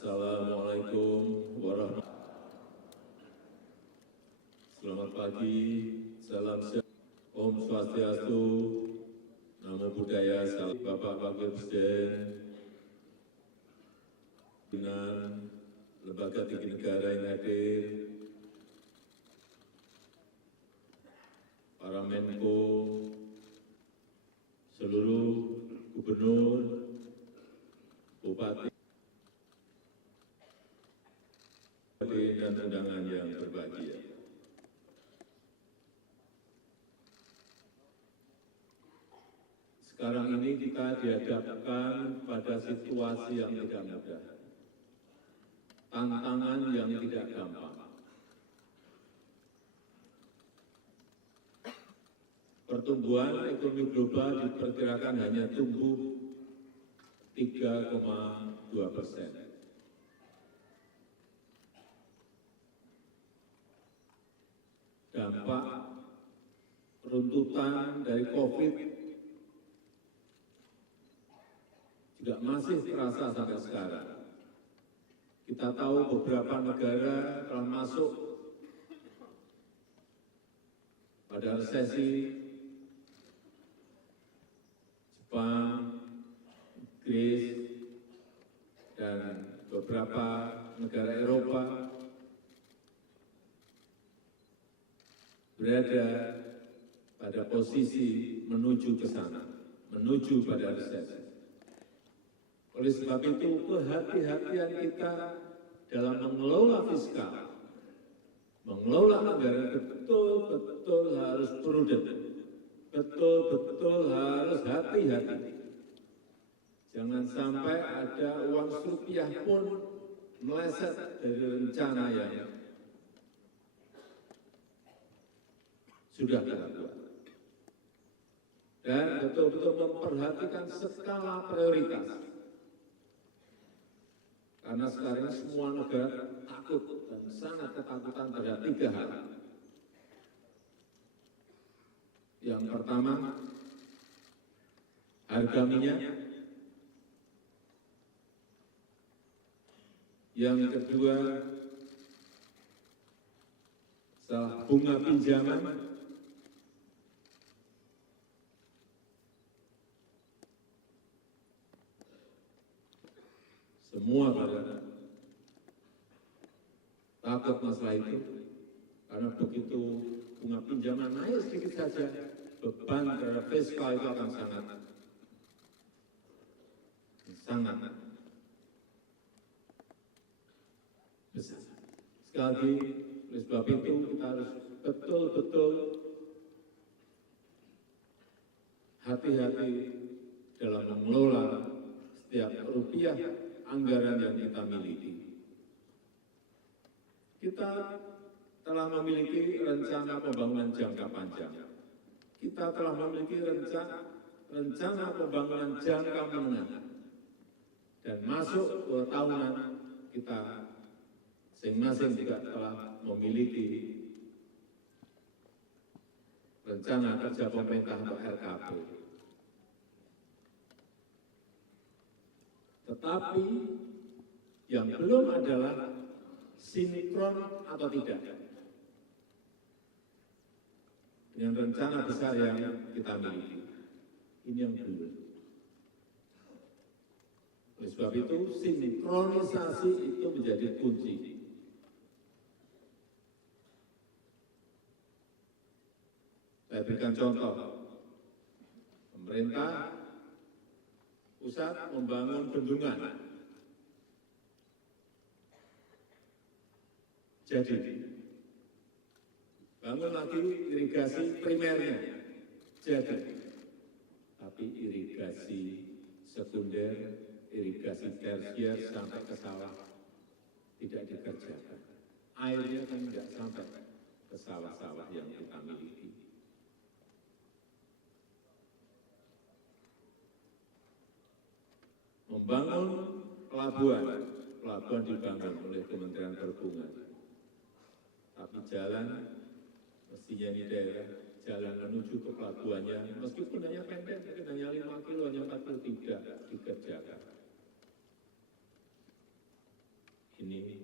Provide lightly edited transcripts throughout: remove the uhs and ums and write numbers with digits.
Assalamualaikum warahmatullahi wabarakatuh. Selamat pagi, salam sejahtera, Om Swastiastu, Namo Buddhaya, salam Bapak Wakil Presiden, pimpinan lembaga tinggi negara yang hadir, para Menko, seluruh gubernur, bupati, dan undangan yang berbahagia. Sekarang ini kita dihadapkan pada situasi yang tidak mudah, tantangan yang tidak gampang. Pertumbuhan ekonomi global diperkirakan hanya tumbuh 3,2%. Dampak runtutan dari COVID juga masih terasa sampai sekarang. Kita tahu beberapa negara telah masuk pada resesi, Jepang, Inggris, dan beberapa negara Eropa berada pada posisi menuju ke sana, menuju pada resesi. Oleh sebab itu, kehati-hatian kita dalam mengelola fiskal, mengelola anggaran betul-betul harus prudent, betul-betul harus hati-hati. Jangan sampai ada uang rupiah pun meleset dari rencana yang sudah kita buat. Dan betul-betul memperhatikan skala prioritas. Karena sekarang semua negara takut dan sangat ketakutan terhadap 3 hal. Yang pertama, harga minyak. Yang kedua, bunga pinjaman. Semua pada takut masalah itu, karena begitu bunga pinjaman naik sedikit saja, beban terhadap fiskal itu akan sangat besar. Sekali lagi, oleh sebab itu kita harus betul-betul hati-hati dalam mengelola setiap rupiah anggaran yang kita miliki. Kita telah memiliki rencana pembangunan jangka panjang. Kita telah memiliki rencana pembangunan jangka menengah. Dan masuk ke tahunan kita masing-masing juga telah memiliki rencana kerja pemerintah untuk RKP. Tetapi yang belum adalah sinkron atau tidak dengan rencana besar yang kita miliki. Ini yang belum. Oleh sebab itu, sinkronisasi itu menjadi kunci. Saya berikan contoh. Pemerintah pusat membangun bendungan. Jadi, bangun lagi irigasi primernya. Jadi, tapi irigasi sekunder, irigasi tersier sampai ke sawah tidak dikerjakan. Airnya kan tidak sampai ke sawah-sawah yang kita miliki. Membangun pelabuhan dibangun oleh Kementerian Perhubungan. Tapi jalan, mestinya ini daerah, jalan menuju ke pelabuhannya, meskipun hanya pendek, mungkin hanya 5 kilo, hanya 40, tidak dikerjakan. ini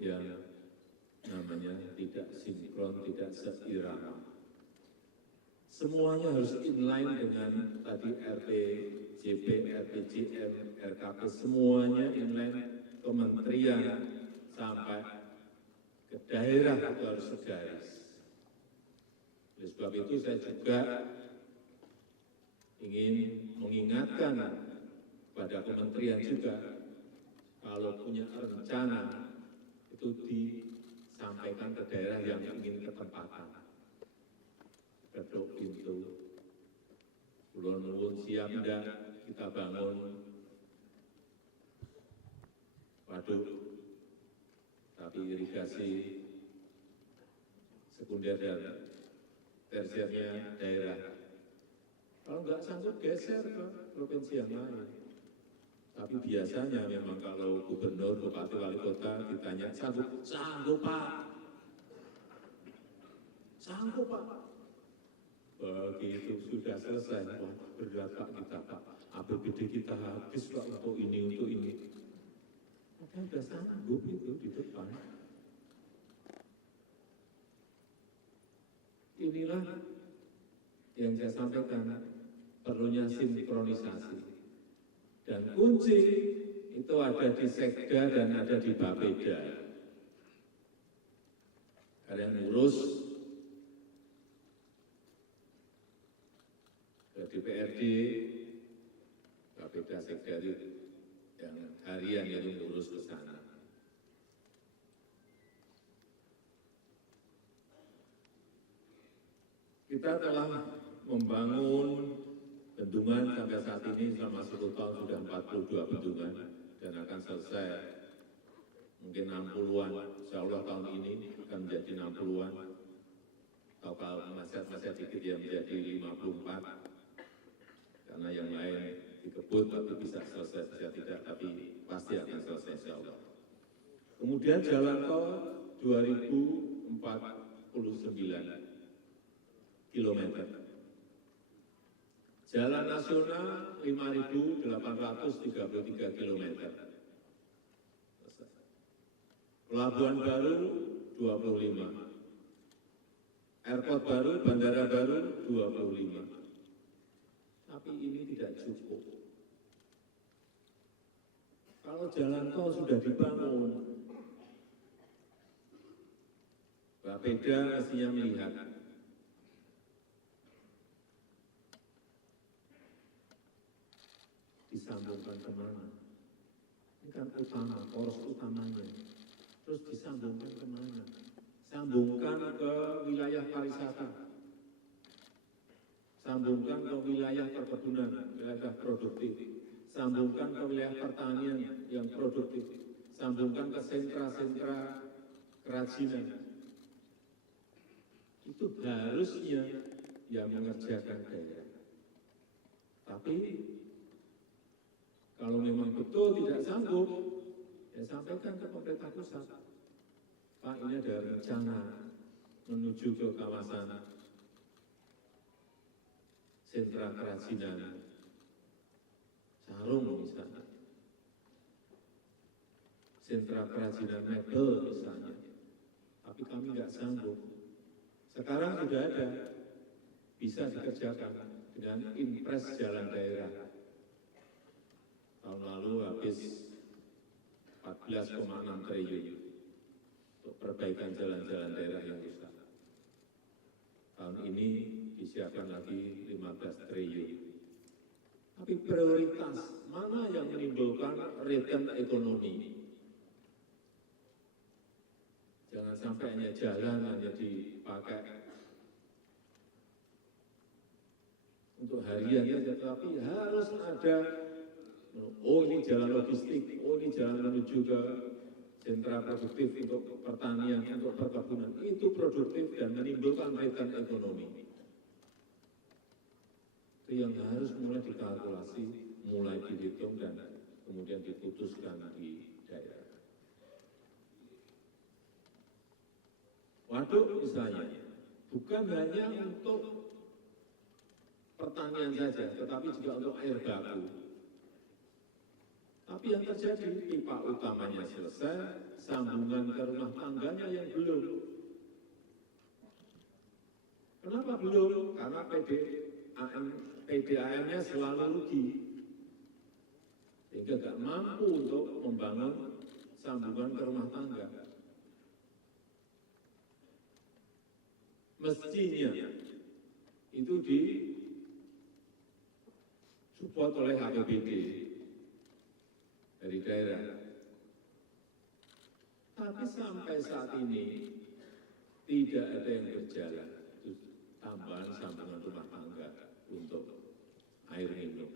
yang namanya tidak sinkron, tidak seirama. Semuanya harus inline dengan tadi RPJP, RPJM, RKP, semuanya inline, kementerian sampai ke daerah itu harus segaris. Oleh sebab itu saya juga ingin mengingatkan pada kementerian juga, kalau punya rencana itu disampaikan ke daerah yang ingin ketempatan. Ketuk pintu, Kulon Nuwun siap enggak kita bangun waduk, tapi irigasi sekunder dan tersiernya daerah. Kalau enggak sanggup geser ke provinsi yang lain. Tapi biasanya memang kalau gubernur, bupati, wali kota ditanya sanggup, sanggup Pak, sanggup Pak. Begitu sudah selesai, wah berat Pak kita Pak, APBD kita habis Pak untuk ini, untuk ini. Maka sudah sanggup itu di depan. Inilah yang saya sampaikan, perlunya sinkronisasi. Dan kunci itu ada di Sekda dan ada di Bapeda. Kalian ngurus ke DPRD, Bapeda Sekda yang harian yang ngurus ke sana. Kita telah membangun bendungan sampai saat ini selama 10 tahun sudah 42 bendungan dan akan selesai mungkin 60-an, insya Allah tahun ini akan menjadi 60-an, atau kalau masih dikit ya menjadi 54, karena yang lain dikebut tapi bisa selesai, bisa tidak, tapi pasti akan selesai insya Allah. Kemudian jalan tol 2049 kilometer. Jalan nasional 5.833 km. Pelabuhan baru 25. Airport baru, bandara baru 25. Tapi ini tidak cukup. Kalau jalan tol sudah dibangun, Bapeda mestinya melihat disambungkan kemana? Ini kan utama, poros utamanya. Terus disambungkan kemana? Sambungkan ke wilayah pariwisata. Sambungkan ke wilayah perkebunan, wilayah produktif. Sambungkan ke wilayah pertanian yang produktif. Sambungkan ke sentra-sentra kerajinan. Itu harusnya yang mengerjakan daerah. Tapi kalau memang betul tidak sanggup, ya sampaikan ke pemerintah pusat. Pak, ini ada rencana menuju ke kawasan sentra kerajinan, sarung misalnya, sentra kerajinan mebel misalnya. Tapi kami nggak sanggup. Sekarang sudah ada, bisa dikerjakan dengan impres jalan daerah. Tahun lalu habis 14,6 triliun untuk perbaikan jalan-jalan daerah yang rusak. Tahun ini disiapkan lagi 15 triliun. Tapi prioritas mana yang menimbulkan return ekonomi? Jangan sampai hanya jalan hanya dipakai untuk harian saja, tapi harus ada. Oh ini jalan logistik, oh ini jalan menuju ke sentra produktif untuk pertanian, untuk perkebunan. Itu produktif dan menimbulkan return ekonomi. Itu yang harus mulai dikalkulasi, mulai dihitung dan kemudian diputuskan di daerah. Waduk misalnya, bukan hanya untuk pertanian saja, tetapi juga untuk air baku. Tapi yang terjadi, pipa utamanya selesai, sambungan ke rumah tangganya yang belum. Kenapa belum? Karena PDAM-nya selalu rugi. Sehingga nggak mampu untuk membangun sambungan ke rumah tangga. Mestinya itu disupport oleh APBD dari daerah. Tapi sampai saat ini tidak ada yang berjalan. Itu tambahan sambungan rumah tangga untuk air minum.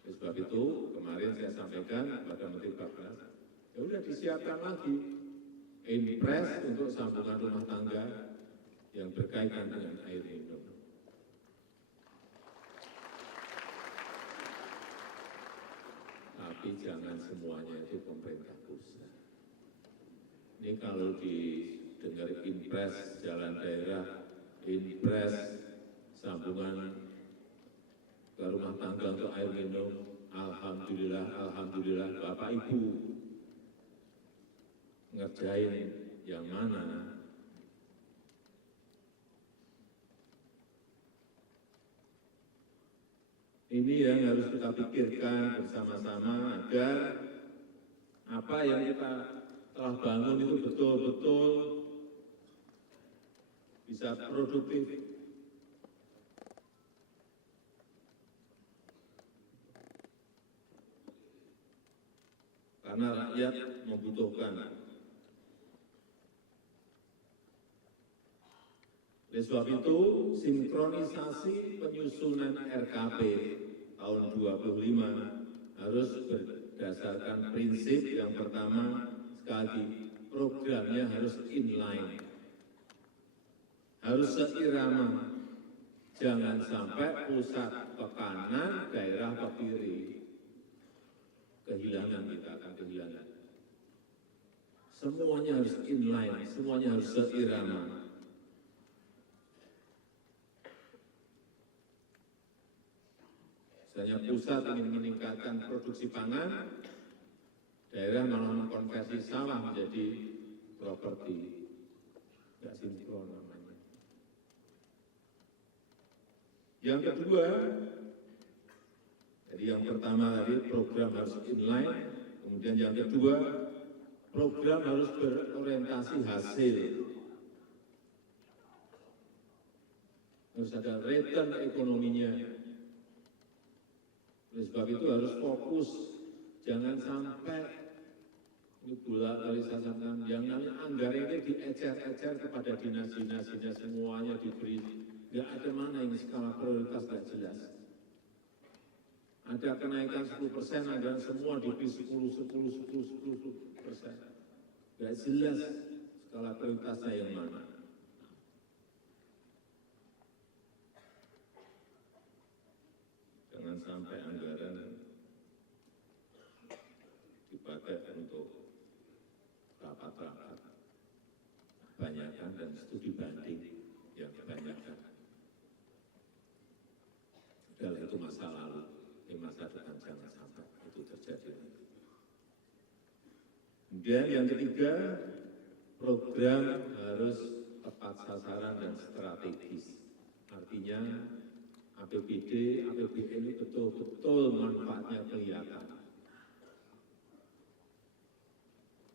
Oleh sebab itu kemarin saya sampaikan kepada Menteri Bapak, ya udah disiapkan lagi impres untuk sambungan rumah tangga yang berkaitan dengan air minum. Tapi jangan semuanya itu pemerintah pusat. Ini kalau didengar impres jalan daerah, impres sambungan ke rumah tangga untuk air minum, alhamdulillah, alhamdulillah, Bapak Ibu ngerjain yang mana? Ini yang harus kita pikirkan bersama-sama agar apa yang kita telah bangun itu betul-betul bisa produktif. Karena rakyat membutuhkan. Oleh sebab itu, sinkronisasi penyusunan RKP tahun 25 harus berdasarkan prinsip yang pertama, sekali lagi, programnya harus inline, harus seirama, jangan sampai pusat ke kanan, daerah ke kiri. Kehilangan kita akan kehilangan. Semuanya harus inline, semuanya harus seirama. Misalnya pusat ingin meningkatkan produksi pangan, daerah malah mengkonversi sawah menjadi properti. Tidak sinkron namanya. Yang kedua, jadi yang pertama tadi program harus inline, kemudian yang kedua program harus berorientasi hasil. Harus ada return ekonominya. Oleh sebab itu harus fokus, jangan sampai ini bola kali saya sampaikan, yang namanya anggaran ini diecer-ecer kepada dinas-dinasnya semuanya diberi, nggak ada mana yang skala prioritas nggak jelas. Ada kenaikan 10%, anggaran semua diberi 10%. Nggak jelas skala prioritasnya yang mana. Jangan sampai anggaran dipakai untuk rapat-rapat kebanyakan dan studi banding yang kebanyakan. Sudahlah itu masa lalu, ini masa depan jangan sampai itu terjadi. Kemudian yang ketiga, program harus tepat sasaran dan strategis. Artinya APBD, APBN ini betul-betul manfaatnya kelihatan.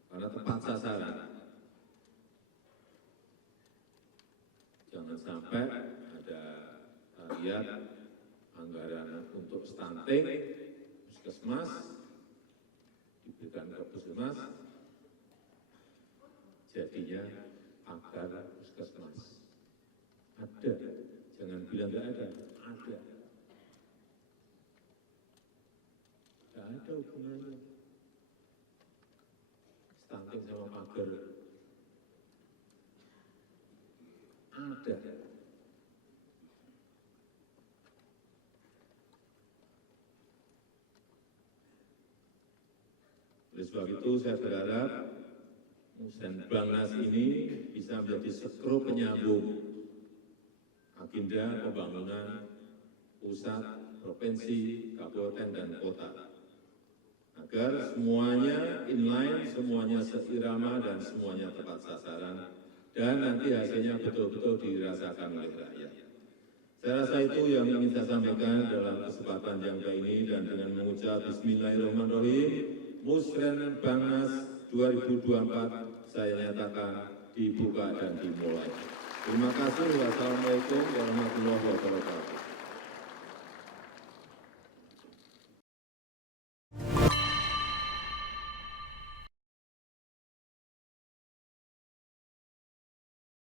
Karena tepat sasaran. Jangan sampai ada lihat anggaran untuk stunting, puskesmas, diberikan ke puskesmas, jadinya agar puskesmas. Ada, jangan bilang nggak ada. Ada. Tidak ada hubungannya. Stunting sama pagar. Ada. Oleh sebab itu saya berharap Musrenbangnas ini bisa menjadi skru penyambung agenda pembangunan pusat, provinsi, kabupaten, dan kota, agar agar semuanya inline, semuanya seirama, dan semuanya tepat sasaran, dan nanti hasilnya betul-betul dirasakan oleh rakyat. Saya rasa itu yang ingin saya sampaikan dalam kesempatan yang baik ini, dan dengan mengucap Bismillahirrahmanirrahim, Musren Bangnas 2024 saya nyatakan dibuka dan dimulai. Terima kasih. Wassalamualaikum warahmatullahi wabarakatuh.